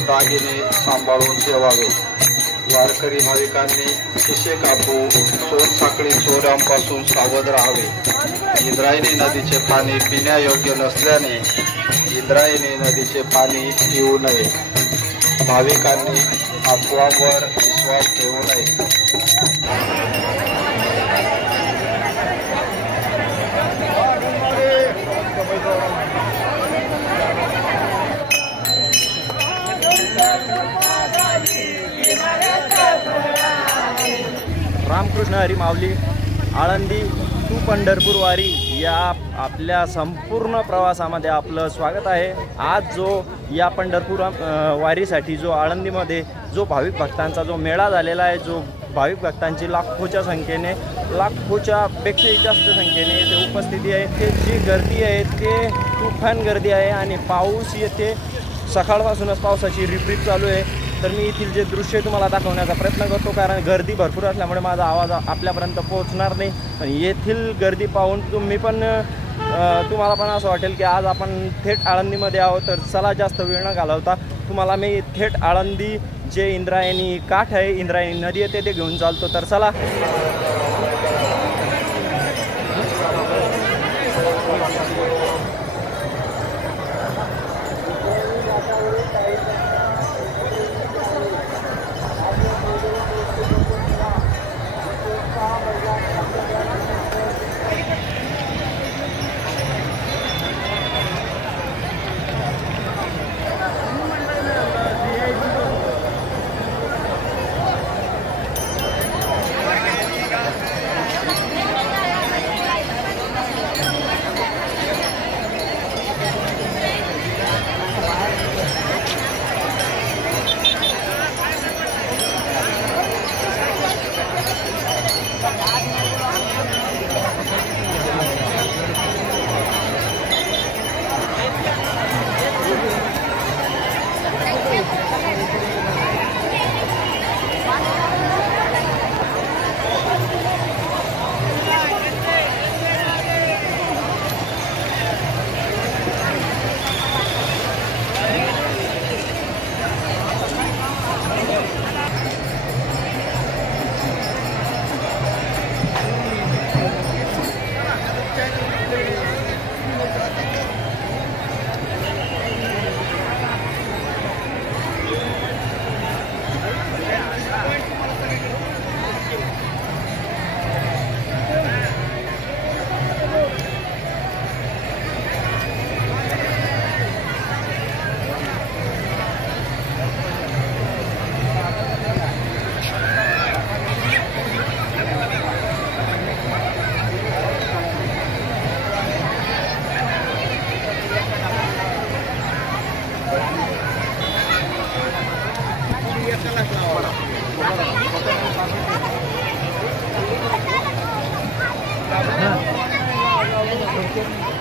दागिने सांभाळून ठेवावे। वारकरी भाविकांनी खिसे कापू सोनसाखळी चोरांपासून सावध राहावे। इंद्रायणी नदीचे पाणी पिण्यायोग्य नसल्याने इंद्रायणी नदीचे पाणी पिऊ नये। भाविकांनी अफवांवर विश्वास ठेवू नये। रामकृष्ण हरी माऊली आळंदी टू पंढरपूर वारी या आपल्या संपूर्ण प्रवासामध्ये आपलं स्वागत आहे। आज जो या पंढरपूर वारीसाठी जो आळंदीमध्ये जो भाविक भक्तांचा जो मेळा झालेला आहे, जो भाविक भक्तांची लाखोच्या संख्येने लाखोच्या पेक्षाही जास्त संख्येने येथे उपस्थिती आहे। ते जी गर्दी आहे ते तुफान गर्दी आहे आणि पाऊस येथे सकाळपासूनच पावसाची रिपरिप चालू आहे। तर मी येथील जे दृश्य तुम्हाला दाखवण्याचा प्रयत्न करतो, कारण गर्दी भरपूर असल्यामुळे माझा आवाज आपल्यापर्यंत पोहोचणार नाही। पण येथील गर्दी पाहून तुम्हाला पण असं वाटेल की आज आपण थेट आळंदीमध्ये आहोत। तर चला जास्त वेळ न घालवता तुम्हाला मी थेट आळंदी जे इंद्रायणी काठ आहे, इंद्रायणी नदी आहे ते घेऊन चालतो। तर चला।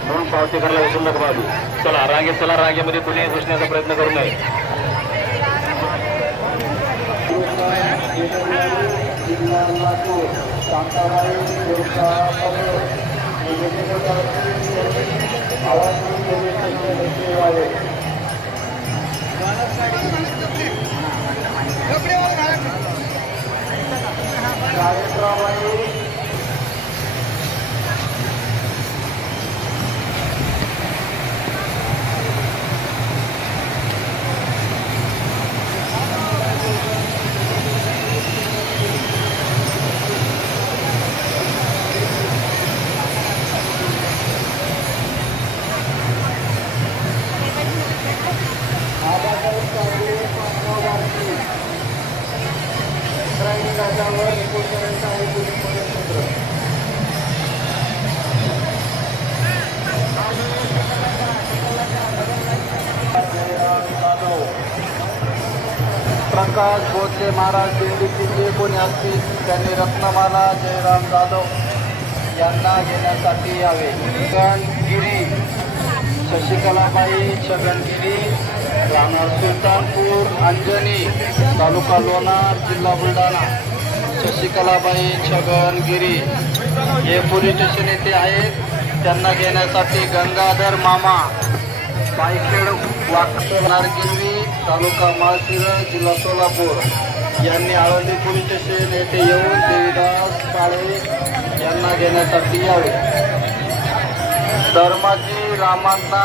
म्हणून पावती करायला विसरू नका बाजू। चला रांगेत चला, रांगेमध्ये कुणी घुसण्याचा प्रयत्न करू नये। प्रकाश भोसले महाराज दिंडीचे जे कोणी असतील त्यांनी रत्नमाला जयराम जाधव यांना घेण्यासाठी यावे। छगनगिरी शशिकलाबाई छगनगिरी, राहणार सुलतानपूर अंजनी, तालुका लोणार, जिल्हा बुलढाणा। शशिकलाबाई छगनगिरी हे पोलीस स्टेशन येथे आहेत। त्यांना घेण्यासाठी गंगाधर मामा पायखेड वाकनारगिरी तालुका माळशिरस जिल्हा सोलापूर यांनी आळंदी पोलीस स्टेशन येथे येऊन देवीदास काळे यांना घेण्यासाठी यावे. धर्माजी रामांना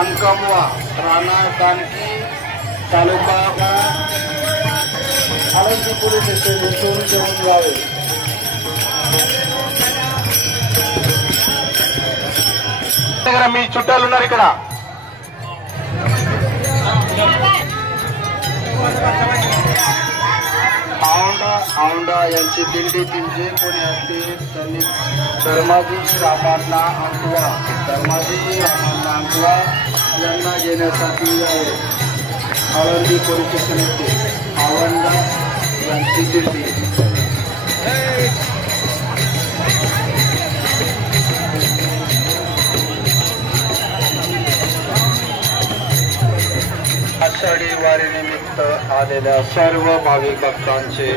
अंकमवा राणा कानकी तालुका आळंदी पोलीस स्टेशन येथून घेऊन यावे. मी चुट्टा लुणार इकडा औंढा यांची दिंडीतील जे कोणी असतील त्यांनी धर्माजी रामांना अंकवा यांना घेण्यासाठी यावे. आळंदी पोलीस स्टेशन येथे औंढा यांची दिंडी. आषाढी वारीनिमित्त आलेल्या सर्व भाविक भक्तांचे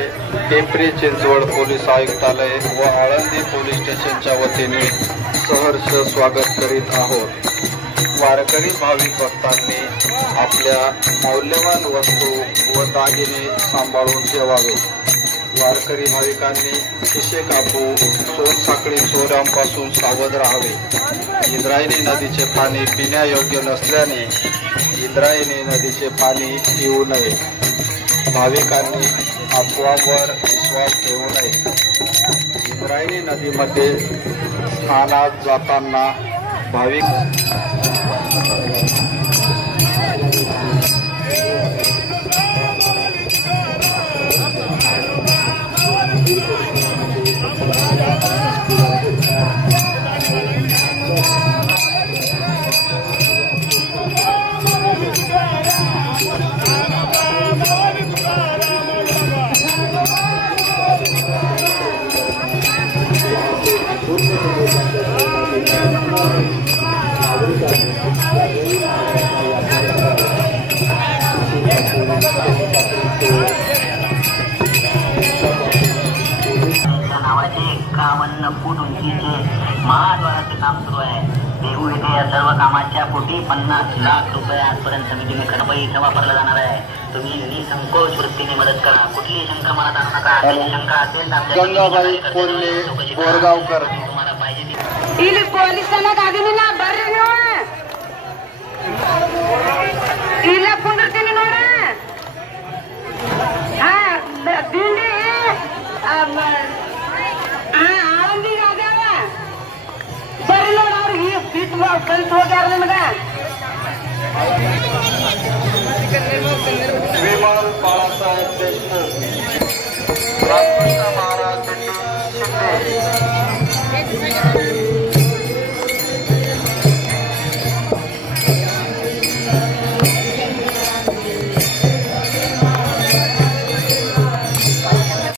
पिंपरी चिंचवड पोलीस आयुक्तालय व आळंदी पोलीस स्टेशनच्या वतीने सहर्ष स्वागत करीत आहोत. वारकरी भाविक भक्तांनी आपल्या मौल्यवान वस्तू व दागिने सांभाळून ठेवावे. वारकरी भाविकांनी खिसे कापू सोनसाखळी चोरांपासून सावध राहावे. इंद्रायणी नदीचे पाणी पिण्यायोग्य नसल्याने इंद्रायणी नदीचे पाणी पिऊ नये. भाविकांनी अफवांवर विश्वास ठेवू नये. इंद्रायणी नदीमध्ये स्नानात जाताना भाविक नावाचे 51 फूट उंचीचे महाद्वाराचे काम सुरू आहे. देहू येथे या सर्व कामाच्या पोटी 50 लाख रुपये आजपर्यंत समितीने खरपई इथं वापरला जाणार आहे. तुम्ही निसंकोच वृत्तीने मदत करा. कुठलीही शंका मला आणू नका. शंका असेल गंगाबाई कोल्हे बोरगावकर तुम्हाला पाहिजे पोलिसांना गाडीने ना बरं